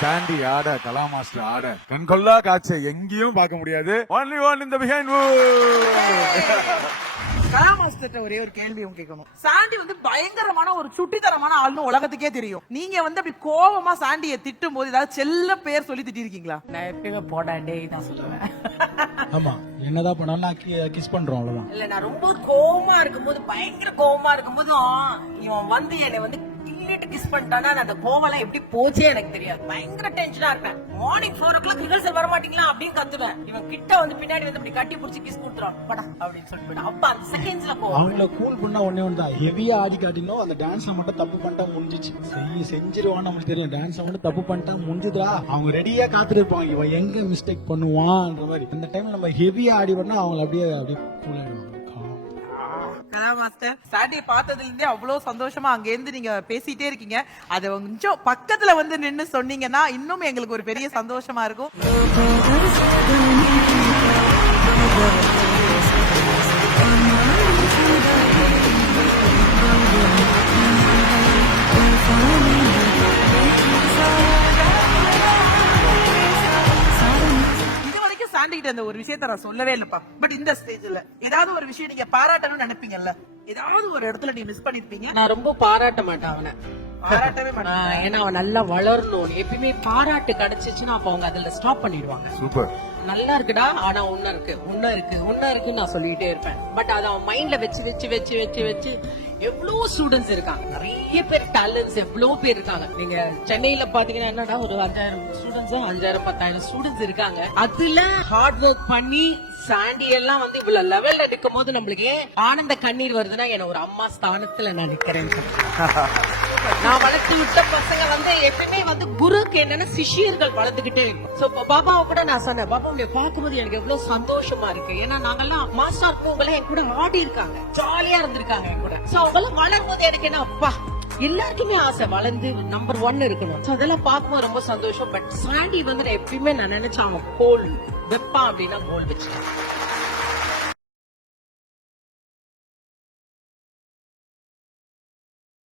சாண்டி ஆட, கலா மாஸ்டர் ஆட, கண்கொள்ளா காட்சி எங்கேயும் பார்க்க முடியாது. ஒன்லி ஒன் இந்த பிஹைண்ட் கலா மாஸ்டர் ஒரே ஒரு கேள்வி கேட்கணும். சாண்டி வந்து பயங்கரமான ஒரு சுட்டித்தனமான ஆள்னு உலகத்துக்கே தெரியும். நீங்க வந்து அப்படி கோபமா சாண்டியை திட்டும் போது ஏதாவது செல்ல பேர் சொல்லி திட்டிருக்கீங்களா? நான் எப்பயுமே போடா டேய் தான் சொல்லுவேன். ஆமா, என்னதான் பண்ணாலும் நான் கிஸ் பண்றோம் அவ்வளவுதான். இல்ல, நான் ரொம்ப கோவமா இருக்கும்போது, பயங்கர கோவமா இருக்கும்போதும் இவன் வந்து என்னை வந்து கிஸ் பண்ணிட்டானா அந்த கோவெல்லாம் எப்படி போச்சே எனக்கு தெரியாது. பயங்கர டென்ஷனா இருப்பேன். மார்னிங் 4 o'clock ரிஹர்சல் வர மாட்டீங்களா அப்படின்னு கத்துவேன். இவன் கிட்ட வந்து பின்னாடி வந்து இப்படி கட்டி பிடிச்சி கிஸ் கொடுத்துறான் படா அப்படின்னு சொல்லிட்டு அப்ப அந்த செகண்ட்ஸ்ல போவோம். அவங்கள கூல் பண்ணா ஒன்னே ஒண்ணுதான், ஹெவியா ஆடி காட்டினோம். அந்த டான்ஸ மட்டும் தப்பு பண்ணிட்டா முடிஞ்சிச்சு. செஞ்சிருவான்னு நம்மளுக்கு தெரியும். டான்ஸ மட்டும் தப்பு பண்ணிட்டா முடிஞ்சுதா. அவங்க ரெடியா காத்துட்டு இருப்பாங்க, இவன் எங்க மிஸ்டேக் பண்ணுவான்ற மாதிரி. அந்த டைம்ல நம்ம ஹெவியா ஆடி பண்ணா அவங்க அப்படியே கூல் ஆயிடுவாங்க. கலா மாஸ்டர் சாண்டியை பார்த்ததுல இருந்தே அவ்வளவு சந்தோஷமா அங்க இருந்து நீங்க பேசிட்டே இருக்கீங்க. அதை கொஞ்சம் பக்கத்துல வந்து நின்னு சொன்னீங்கன்னா இன்னும் எங்களுக்கு ஒரு பெரிய சந்தோஷமா இருக்கும். சாண்டிகிட்ட அந்த ஒரு விஷயத்த நான் சொல்லவே இல்லப்பா. பட் இந்த ஸ்டேஜ்ல ஏதாவது ஒரு விஷயம் நீங்க பாராட்டணும்னு நினைப்பீங்கல்ல, ஏதாவது ஒரு இடத்துல நீ மிஸ் பண்ணிருப்பீங்க. நான் ரொம்ப பாராட்ட மாட்டேன் அவனை. பாராட்டவே மாட்டேன். ஏன்னா அவன் நல்லா வளரணும். எப்பயுமே பாராட்டு கிடைச்சிச்சுன்னா அப்ப அவங்க அதுல ஸ்டாப் பண்ணிடுவாங்க. சூப்பர், நல்லா இருக்குடா, ஆனா ஒன்னும் இருக்குன்னு நான் சொல்லிட்டே இருப்பேன். பட் அதை அவன் மைண்ட்ல வச்சு வச்சு வச்சு வச்சு வச்சு எவ்வளவு ஸ்டூடெண்ட்ஸ் இருக்காங்க, நிறைய பேர் டேலண்ட்ஸ் எவ்வளவு பேர் இருக்காங்க. நீங்க சென்னையில பாத்தீங்கன்னா என்னடா ஒரு 5000 ஸ்டூடெண்ட்ஸ் 5000 10,000 ஸ்டூடெண்ட்ஸ் இருக்காங்க. அதுல ஹார்ட் ஒர்க் பண்ணி சாண்டி எல்லாம் வந்து இவ்வளவு லெவல்ல நிற்கும் போது நம்மளுக்கு ஏன் ஆனந்த கண்ணீர் வருதுன்னா என்ன ஒரு அம்மா ஸ்தானத்துல நான் நிக்கிறேன். நான் வளர்த்து விட்ட பசங்க வந்து எப்பயுமே வந்து குருக்கு என்னன்னா சிஷியர்கள் வளர்த்துக்கிட்டே இருக்கும். சோ பாபாவை கூட நான் சொன்னேன், பாபா உங்களை பார்க்கும்போது எனக்கு எவ்வளவு சந்தோஷமா இருக்கு. ஏன்னா நாங்கெல்லாம் மாஸ்டர் பூங்கெல்லாம் என் கூட ஆடி இருக்காங்க, ஜாலியா இருந்திருக்காங்க என் கூட. சோ அவங்கெல்லாம் வளரும் போது எனக்கு என்ன அப்பா எல்லாருக்குமே ஆசை வளர்ந்து நம்பர் 1 இருக்கணும். சோ அதெல்லாம் பார்க்கும்போது ரொம்ப சந்தோஷம். பட் சாண்டி வந்து எப்பயுமே நான் நினைச்சேன் அவன் கோல் வெப்பா அப்படின்னா கோல் வச்சுட்டேன்.